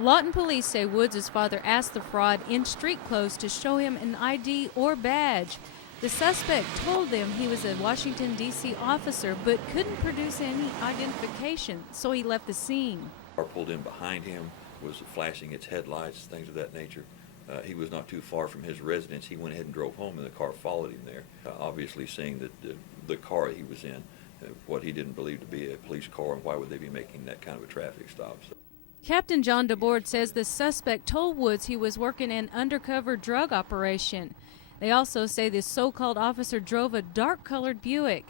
Lawton police say Woods' father asked the fraud in street clothes to show him an ID or badge. The suspect told them he was a Washington, D.C. officer, but couldn't produce any identification, so he left the scene. The car pulled in behind him, was flashing its headlights, things of that nature. He was not too far from his residence. He went ahead and drove home, and the car followed him there, obviously seeing that the car he was in, what he didn't believe to be a police car, and why would they be making that kind of a traffic stop. So. Captain John DeBoard says the suspect told Woods he was working an undercover drug operation. They also say the so-called officer drove a dark-colored Buick.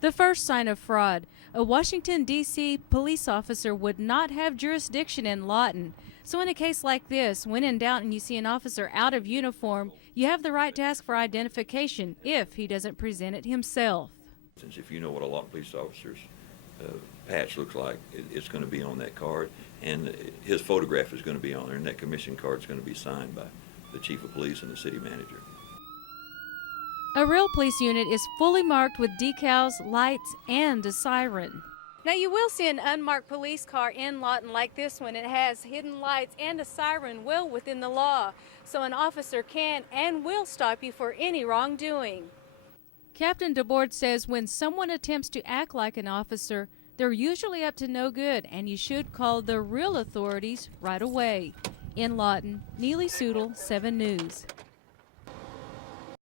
The first sign of fraud, a Washington, D.C. police officer would not have jurisdiction in Lawton. So in a case like this, when in doubt and you see an officer out of uniform, you have the right to ask for identification if he doesn't present it himself. Since if you know what a Lawton police officer's patch looks like, it's going to be on that card, and his photograph is going to be on there, and that commission card is going to be signed by the chief of police and the city manager. A real police unit is fully marked with decals, lights, and a siren. Now you will see an unmarked police car in Lawton like this one. It has hidden lights and a siren well within the law, so an officer can and will stop you for any wrongdoing. Captain DeBoard says when someone attempts to act like an officer, they're usually up to no good, and you should call the real authorities right away. In Lawton, Neely Soodle, 7 News.